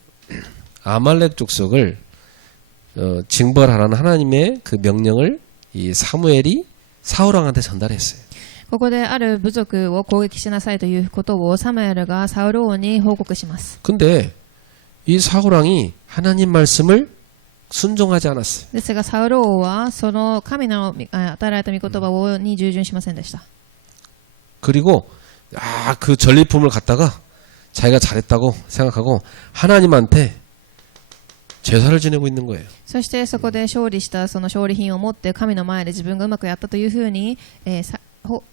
아말렉 족속을 징벌하라는 하나님의 그 명령을 이 사무엘이 사울왕한테 전달했어요. ここである部族を攻撃しなさいということをサムエルがサウル王に報告します。 근데 이 사울왕이 하나님 말씀을 순종하지 않았어요. ですがサウル王はその神の与えられた御言葉に従順しませんでした。 그리고 그 전리품을 갖다가 자기가 잘했다고 생각하고 하나님한테 제사를 지내고 있는 거예요. そしてそこで勝利したその勝利品を持って神の前で自分がうまくやったというふうに、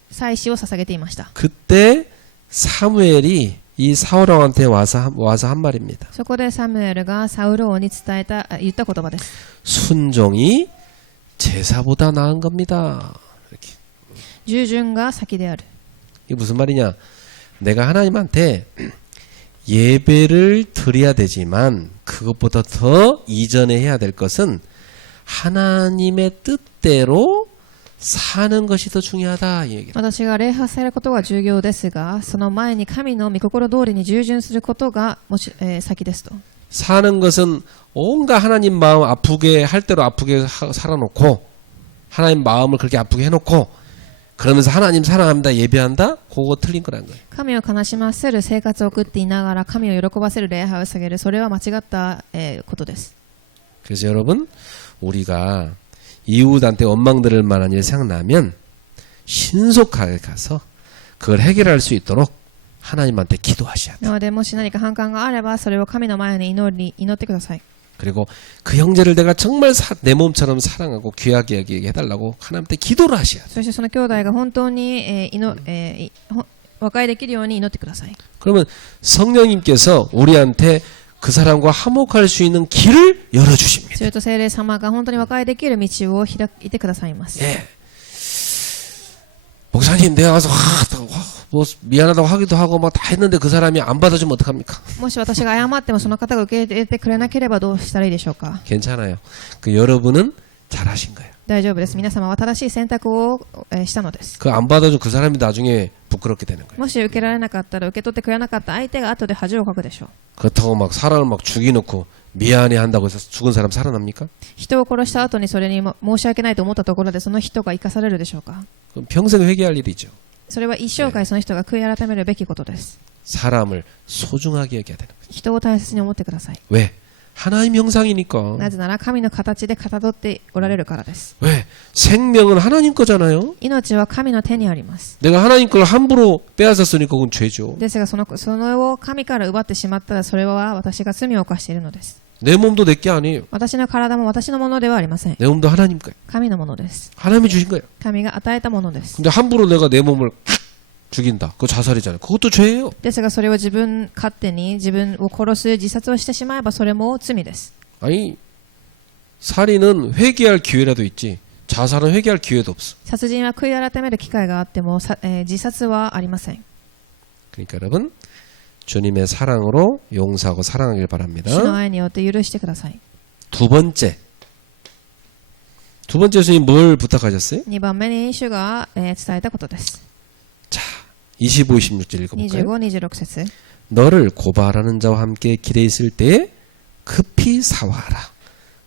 祭祀を捧げていました。 그때 사무엘이 이 사울왕한테 와서 한 말입니다. そこでサムエルがサウル王に言った言葉です。 순종이 제사보다 나은 겁니다. 이렇게. 従順が先である。 이게 무슨 말이냐? 내가 하나님한테 예배를 드려야 되지만 그것보다 더 이전에 해야 될 것은 하나님의 뜻대로 사는 것이 더 중요하다 이 얘기를. 私が礼拝されることが重要ですが、その前に神の御心通りに従順することが先ですと。 사는 것은 온갖 하나님 마음 아프게 할 대로 아프게 살아놓고 하나님 마음을 그렇게 아프게 해놓고 그러면서 하나님 사랑합니다 예배한다? 그거 틀린 거라는 거예요. 神を悲しませる生活を送っていながら神を喜ばせる礼拝を捧げる、それは間違ったことです。 그래서 여러분 우리가 이웃한테 원망 들을 만한 일 생각나면 신속하게 가서 그걸 해결할 수 있도록 하나님한테 기도하셔야 돼요. なのでもし何か反感があればそれを神の前に祈ってください。 그리고 그 형제를 내가 정말 내 몸처럼 사랑하고 귀하게 여기게 해달라고 하나님한테 기도를 하셔야 돼요. そしてその兄弟が本当に和解できるように祈ってください。 그러면 성령님께서 우리한테 그 사람과 화목할 수 있는 길을 열어주십니다. すると聖霊様が本当に和解できる道を開いてくださいます。 예. 목사님 내가 와서 뭐 미안하다고 하기도 하고 막 다 했는데 그 사람이 안 받아주면 어떡합니까? もし私が謝ってもその方が受け入れてくれなければどうしたらいいでしょうか。 괜찮아요. 그 여러분은 잘하신 거예요. 大丈夫です。皆様は正しい選択をしたのです。 그 안 받아준 그 사람이 나중에 부끄럽게 되는 거예요. もし受けられなかったら受け取ってくれなかった相手が後で恥をかくでしょう。 그렇다고 막 사람을 막 죽이놓고 미안해 한다고 해서 죽은 사람 살아납니까? 人を殺した後にそれに申し訳ないと思ったところでその人が生かされるでしょうか。 그럼 평생 회개할 일이죠. それは一生涯その人が悔い改めるべきことです。 사람을 소중하게 여겨야 되는 거죠. 人を大切に思ってください。 왜? 하나님 형상이니까. なぜなら神の形でかたどっておられるからです。 왜? 생명은 하나님 거잖아요. 命は神の手にあります。 내가 하나님 걸 함부로 빼앗았으니까 그건 죄죠. ですがそれを神から奪ってしまったらそれは私が罪を犯しているのです。 내 몸도 내 게 아니에요. 私の体も私のものではありません。 내 몸도 하나님 거예요. 神のものです。 하나님이 주신 거예요. 神が与えたものです。 근데 함부로 내가 내 몸을 죽인다. 그거 자살이잖아요. 그것도 죄예요. ですがそれを自分勝手に自分を殺す自殺をしてしまえばそれも罪です。 아니 살인은 회개할 기회라도 있지 자살은 회개할 기회도 없어. 殺人は悔い改める機会があっても自殺はありません。 그러니까 여러분 주님의 사랑으로 용서하고 사랑하길 바랍니다. 主の愛によって許してください。 두 번째 주님 뭘 부탁하셨어요? 2番目に主が伝えたことです。 자 25, 26절 읽어볼까요? 25、26節 너를 고발하는 자와 함께 길에 있을 때에 급히 사화하라.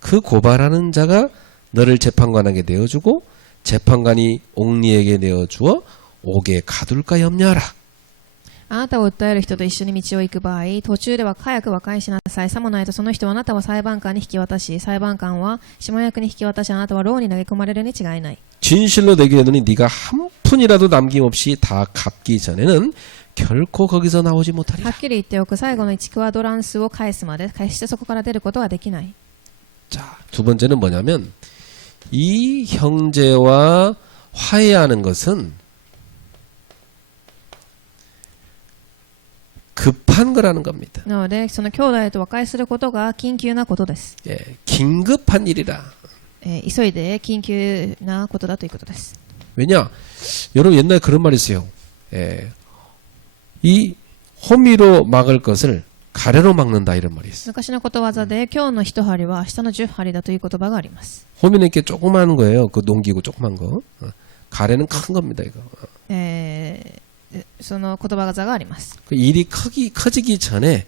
그 고발하는 자가 너를 재판관에게 내어주고 재판관이 옥리에게 내어주어 옥에 가둘까 염려하라. あなたを訴える人と一緒に道を行く場合、途中では早く和解しなさい。さもないとその人はあなたを裁判官に引き渡し、裁判官は下役に引き渡し、あなたは牢に投げ込まれるに違いない。 진실로 내게 이르노니 네가 한 푼이라도 남김없이 다 갚기 전에는 결코 거기서 나오지 は 못하리라. っきり言っておく、最後の1クワドランスを返すまで、決してそこから出ることはできない。 자, 두 번째는 뭐냐면 이 형제와 화해하는 것은 급한 거라는 겁니다. なので、その兄弟と和解することが緊急なことです。 예, 긴급한 일이라. 急いで緊急なことだということです。 왜냐? 여러분 옛날에 그런 말이 있어요. 예, 이 호미로 막을 것을 가래로 막는다 이런 말이 있어요. 昔のことわざで、今日の一針は明日の10針だという言葉があります。 호미는 이렇게 조그만 거예요. 그 농기구 조그만 거. 가래는 큰 겁니다, 이거. その言葉があります。 그 일이 커지기 전에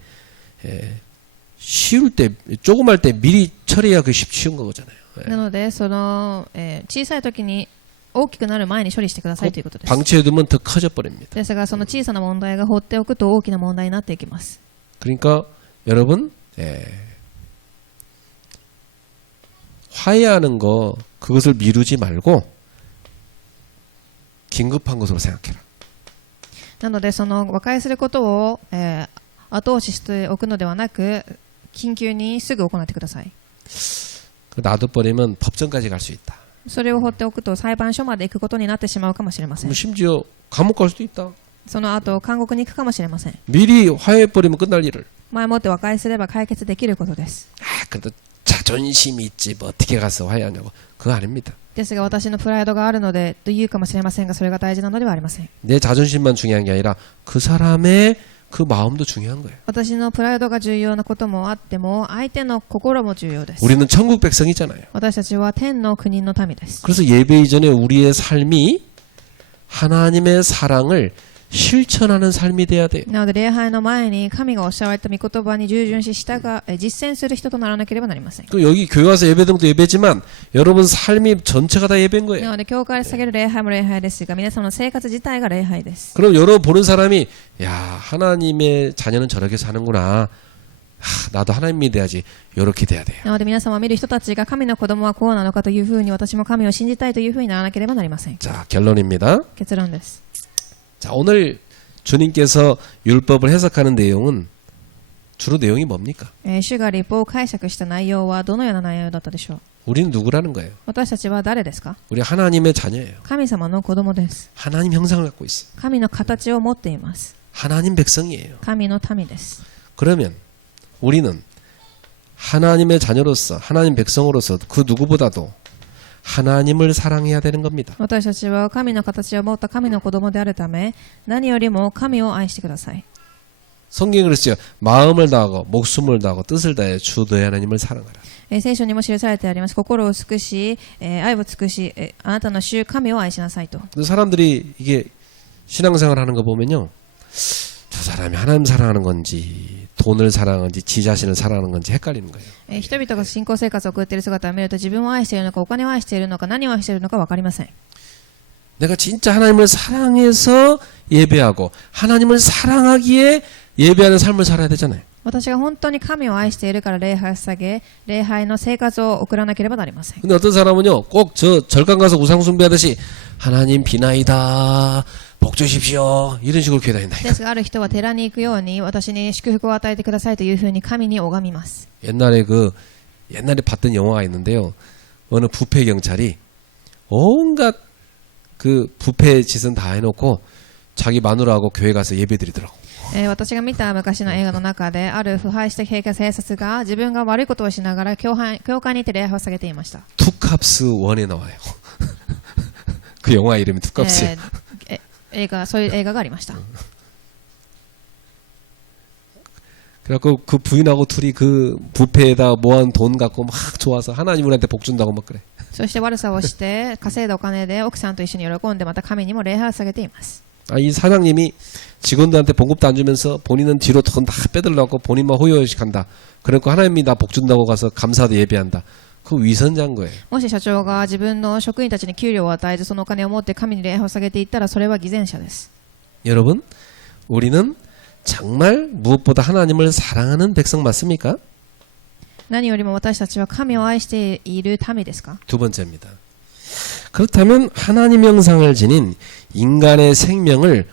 쉬울 때, 조그말 때 미리 처리해야 그 쉬운 거잖아요. なのでその、小さい時に大きくなる前に処理してくださいということです。 방치해두면 더 커져 버립니다. ですがその小さな問題が放っておくと大きな問題になっていきます。 그러니까 여러분 화해하는 거 그것을 미루지 말고 긴급한 것으로 생각해라. なのでその和解することを、後押ししておくのではなく緊急にすぐ行ってください。 놔둬버리면 법정까지 갈 수 있다. それを放っておくと裁判所まで行くことになってしまうかもしれません。 심지어 감옥 갈 수도 있다. その後監獄に行くかもしれません。 미리 화해해버리면 끝날 일을. 前もって和解すれば解決できることです。 그래도 자존심이 있지 뭐 어떻게 가서 화해하냐고. 그거 아닙니다. ですが私のプライドがあるのでと言うかもしれませんがそれが大事なのではありません。 내 자존심만 중요한 게 아니라 그 사람의 그 마음도 중요한 거예요. 私のプライドが重要なこともあっても相手の心も重要です。 우리는 천국 백성이잖아요. 私たちは天の国の民です。 그래서 예배 이전에 우리의 삶이 하나님의 사랑을 실천하는 삶이 돼야 돼요. なので礼拝の前に神がおっしゃられた御言葉に従順し実践する人とならなければなりません。 그 여기 교회 와서 예배드는 것도 예배지만 여러분 삶이 전체가 다 예배인 な 거예요. ので教会で捧げる礼拝も礼拝ですが皆様の生活自体が礼拝です。 그럼 여러분 보는 사람이 야 하나님의 자녀는 저렇게 사는구나. 나도 하나님 믿어야지. 이렇게 돼야 돼요. なので皆様見る人たちが神の子供はこうなのかというふうに私も神を信じたいというふうにならなければなりません。 자 결론입니다. 結論です。 자 오늘 주님께서 율법을 해석하는 내용은 주로 내용이 뭡니까? 主が立法を解釈した内容はどのような内容だったでしょう。 우리는 누구라는 거예요? 私たちは誰ですか？ 우리 하나님의 자녀예요. 神様の子供です。 하나님 형상을 갖고 있어. 神の形を持っています。 하나님 백성이에요. 神の民です。 그러면 우리는 하나님의 자녀로서 하나님 백성으로서 그 누구보다도 하나님을 사랑해야 되는 겁니다. 私たちは神の形を持った神の子供であるため何よりも神を愛してください。 성경이 그랬어요. 마음을 다하고 목숨을 다하고 뜻을 다해 주 너의 하나님을 사랑하라. 聖書にも記されてあります。心を尽くし、愛を尽くし、あなたの主神を愛しなさいと。 근데 사람들이 이게 신앙생활 하는 거 보면요. 저 사람이 하나님 사랑하는 건지 돈을 사랑하는지 지 자신을 사랑하는 건지 헷갈리는 거예요. 人々が信仰生活を送っている姿を見ると自分を愛しているのかお金を愛しているのか何を愛しているのか分かりません。 내가 진짜 하나님을 사랑해서 예배하고 하나님을 사랑하기에 예배하는 삶을 살아야 되잖아요. 私が本当に神を愛しているから礼拝を捧げ礼拝の生活を送らなければなりません。 근데 어떤 사람은요. 꼭 저 절간 가서 우상 숭배하듯이 하나님 비나이다. 복 주십시오. 이런 식으로 기도 다닌다. ですがある人は寺に行くように私に祝福を与えてくださいというふうに神に拝みます。 옛날에 봤던 영화가 있는데요. 어느 부패 경찰이 온갖 그 부패 짓은 다 해놓고 자기 마누라하고 교회 가서 예배드리더라고. 私が見た昔の映画の中である腐敗した警察が自分が悪いことをしながら教会に行って礼拝を捧げていました。 투캅스 1에 나와요. 그 영화 이름이 투캅스예요. そういう映画がありました。 그래갖고 그 부인하고 둘이 그 부패에다 모은 돈 갖고 막 좋아서 하나님 우리한테 복 준다고 막 그래. そして悪さをして稼いだお金で奥さんと一緒に喜んでまた神にも礼拝を捧げています。 이 사장님이 직원들한테 봉급도 안 주면서 본인은 뒤로 돈 다 빼들려고 본인만 호요식한다. 그러니까 하나님이 나 복 준다고 가서 감사도 예배한다. 그 위선자인 거예요. もし社長が自分の職員たちに給料を与えずそのお金を持って神に礼拝を捧げていったらそれは偽善者です。 여러분, 우리는 정말 무엇보다 하나님을 사랑하는 백성 맞습니까? 何よりも私たちは神を愛している民ですか？ 두 번째입니다. 그렇다면 하나님 형상을 지닌 인간의 생명을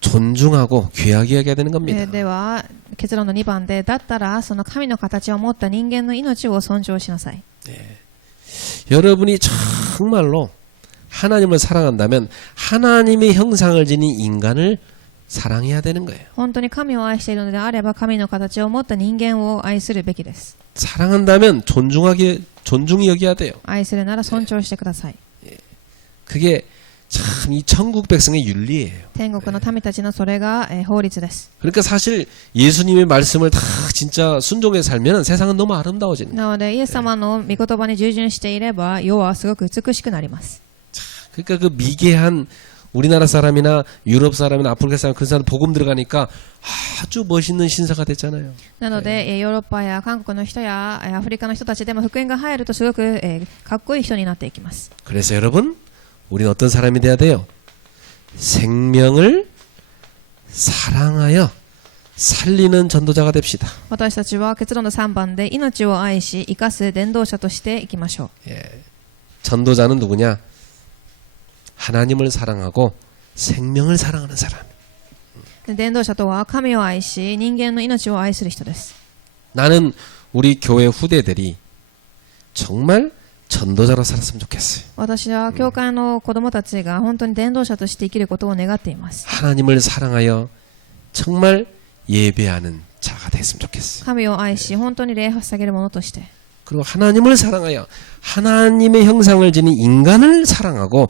존중하고 귀하게 여겨야 되는 겁니다. では結論の2番でだったらその神の形を持った人間の命を尊重しなさい。 여러분이 정말로 하나님을 사랑한다면 하나님의 형상을 지닌 인간을 사랑해야 되는 거예요. 本当に神を愛しているのであれば神の形を持った人間を愛するべきです。 사랑한다면 존중히 여겨야 돼요. 愛するなら尊重してください。 그게 참 이 천국 백성의 윤리예요. 天国の民たちのそれが法律です。 그러니까 사실 예수님의 말씀을 다 진짜 순종해 살면 세상은 너무 아름다워지는 거예요. なのでイエス様の御言葉に従順していれば世はすごく美しくなります。 그러니까 그 미개한 우리나라 사람이나 유럽 사람이나 아프리카 사람 그런 사람 복음 들어가니까 아주 멋있는 신사가 됐잖아요. なので、ヨーロッパや韓国の人やアフリカの人たちでも福音が入るとすごく、かっこいい人になっていきます。 그래서 여러분, 우리는 어떤 사람이 돼야 돼요? 생명을 사랑하여 살리는 전도자가 됩시다. 私たちは結論の3番で命を愛し生かす伝道者としていきましょう。 전도자는 누구냐? 하나님을 사랑하고 생명을 사랑하는 사람. 伝道者とは神を愛し人間の命を愛する人です。 나는 우리 교회 후대들이 정말 전도자로 살았으면 좋겠어요. 私は教会の子供たちが本当に伝道者として生きることを願っています。 하나님을 사랑하여 정말 예배하는 자가 됐으면 좋겠어요. 神を愛し本当に礼拝を捧げるものとして、 그리고 하나님을 사랑하여 하나님의 형상을 지닌 인간을 사랑하고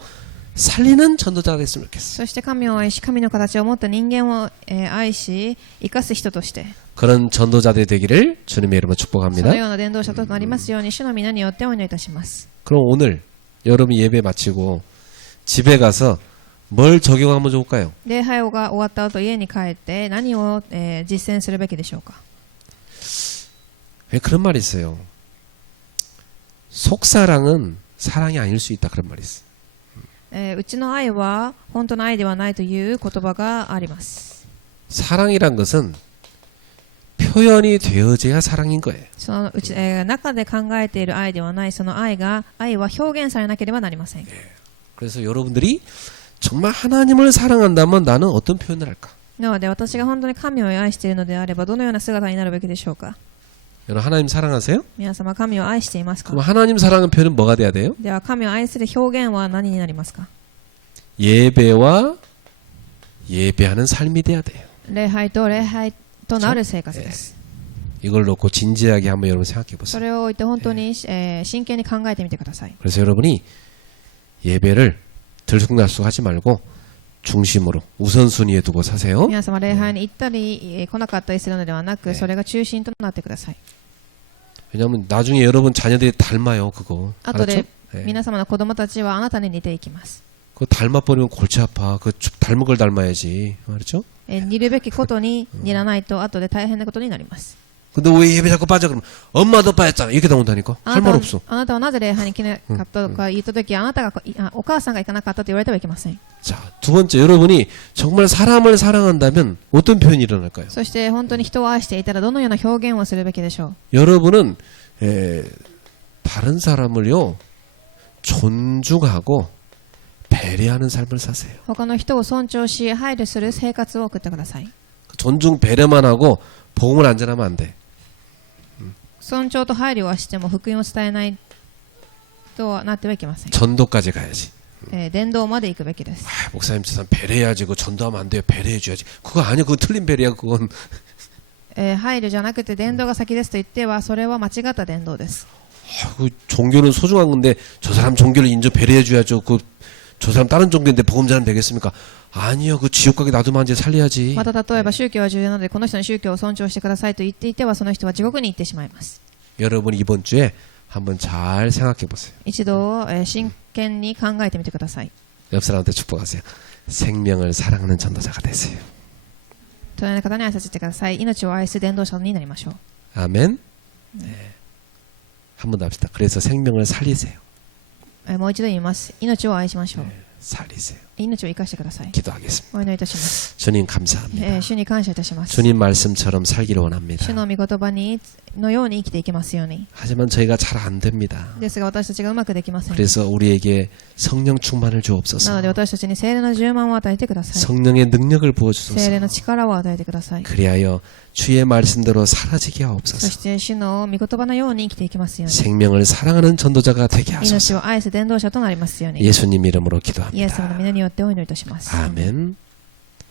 살리는 전도자가 됐으면 좋겠어요. そして神を愛し神の形を持った人間を、愛し生かす人として、 그런 전도자들이 되기를 주님의 이름으로 そ 축복합니다. のような伝道者となりますように主の皆によってお祈りいたします。 그럼 오늘 여러분 예배 마치고 집에 가서 뭘 적용하면 좋을까요? 礼拝が終わった後家に帰って何を、実践するべきでしょうか。 왜 그런 말이 있어요? 속사랑은 사랑이 아닐 수 있다 그런 말이 있어요. うちの愛は本当の愛ではないという言葉があります。 사랑이란 것은 표현이 되어져야 사랑인 거예요. そのうち、中で考えている愛ではないその愛は表現されなければなりません。 그래서 여러분들이 정말 하나님을 사랑한다면 나는 어떤 표현을 할까? なので私が本当に神を愛しているのであればどのような姿になるべきでしょうか。 여러분 하나님 사랑하세요? 皆様神を愛していますか。 그럼 하나님 사랑의 표현은 뭐가 돼야 돼요? では神を愛する表現は何になりますか。 예배와 예배하는 삶이 돼야 돼요. 礼拝と礼拝となる生活です。 이걸 놓고 진지하게 한번 여러분 생각해 そ 보세요. れを置いて本当に、真剣に考えてみてください。 그래서 여러분이 예배를 들쑥날쑥하지 말고 중심으로 우선순위에 두고 사세요. 皆様礼拝に行ったり、来なかったりするのではなく、それが中心となってください。 왜냐하면 나중에 여러분 자녀들이 닮아요 그거. 後で 알았죠? 皆様の子供たちはあなたに似ていきます。 그거 닮아버리면 골치 아파. 그 닮은 걸 닮아야지. 알았죠? 似るべきことに似らないと後で大変なことになります。 근데 왜 예배 자꾸 빠져 그러면 엄마도 빠졌잖아. 이렇게 나온다니까. あ 할 な 말 た 없어. はあなたはなぜ礼拝に来なかったとか言ったとき、あなたがお母さんが行かなかったと言われてはいけません。 자, 두 번째 여러분이 정말 사람을 사랑한다면 어떤 표현이 일어날까요? そして本当に人を愛していたらどのような表現をするべきでしょ 여러분은 다른 사람을요 존중하고 배려하는 삶을 사세요. う。他の人を尊重し配慮する生活を送ってください。 존중 배려만 하고 복음을 안 전하면 안 돼. 尊重と配慮はしても福音を伝えないとはなってはいけません。 전도까지 가야지. 伝道まで行くべきです。 아, 목사님 저 사람 배려해야지. 그거 전도하면 안 돼요. 배려해줘야지. 그거 아니야. 그건 틀린 배려야. 그건 配慮じゃなくて伝道が先ですと言ってはそれは間違った伝道です。 그 종교는 소중한 건데 저 사람 종교를 인정 배려해줘야죠. 저 사람 다른 종교인데 복음 전하면 되겠습니까? 아니요. 그 지옥 가게 놔두면 이제 살려야지. また例えば宗教は重要なのでこの人の宗教を尊重してくださいと言っていてはその人は地獄に行ってしまいます。 여러분 이번 주에 한번 잘 생각해 보세요. 一度、真剣に考えてみてください。 옆 사람한테 축복하세요. 생명을 사랑하는 전도자가 되세요. 隣の方に挨拶してください。命を愛す伝道者になりましょう。 아멘. 네. 한 번 더 합시다. 그래서 생명을 살리세요. もう一度言います。命を愛しましょう。 살리세요. 命を生かしてください。 기도하겠습니다. お祈りいたします。 주님 감사합니다. 主に感謝いたします。 주님 말씀처럼 살기를 원합니다. 主の御言葉のように生きていけますように。 하지만 저희가 잘 안 됩니다. ですが私たちがうまくできません。 그래서 우리에게 성령 충만을 なの 주옵소서. で私たちに聖霊の充満を与えてください。 성령의 능력을 聖 부어주소서. 霊の力を与えてください。 그리하여 주의 말씀대로 사라지게 そ 하옵소서. して主の御言葉のように生きていきますように。 생명을 사랑하는 전도자가 되게 命 하소서. を愛す伝道者となりますように。 예수님 이름으로 イエス様の 기도합니다. 皆によってお祈りいたします。 아멘.